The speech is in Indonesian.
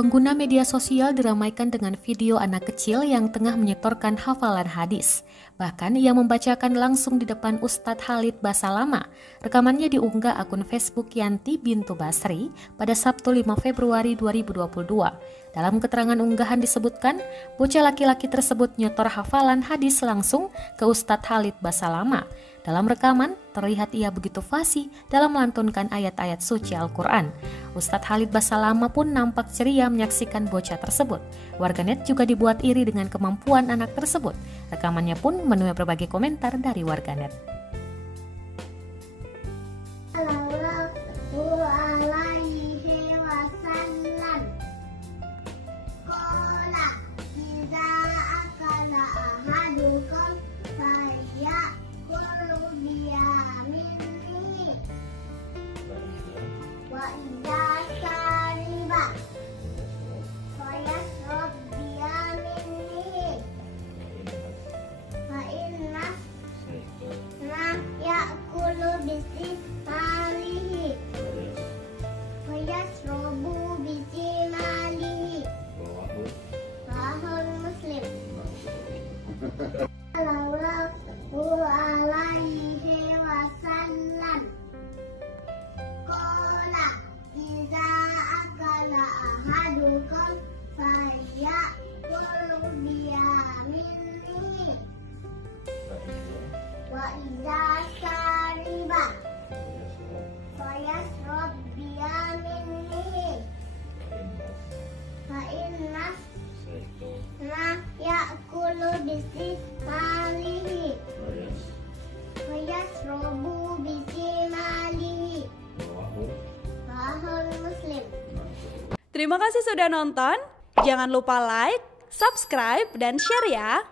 Pengguna media sosial diramaikan dengan video anak kecil yang tengah menyetorkan hafalan hadis. Bahkan ia membacakan langsung di depan Ustadz Khalid Basalamah. Rekamannya diunggah akun Facebook Yanti Bintu Basri pada Sabtu 5 Februari 2022. Dalam keterangan unggahan disebutkan, bocah laki-laki tersebut nyetor hafalan hadis langsung ke Ustadz Khalid Basalamah. Dalam rekaman, terlihat ia begitu fasih dalam melantunkan ayat-ayat suci Al-Quran. Ustadz Khalid Basalamah pun nampak ceria menyaksikan bocah tersebut. Warganet juga dibuat iri dengan kemampuan anak tersebut. Rekamannya pun menuai berbagai komentar dari warganet. Terima kasih sudah nonton. Jangan lupa like, subscribe, dan share ya.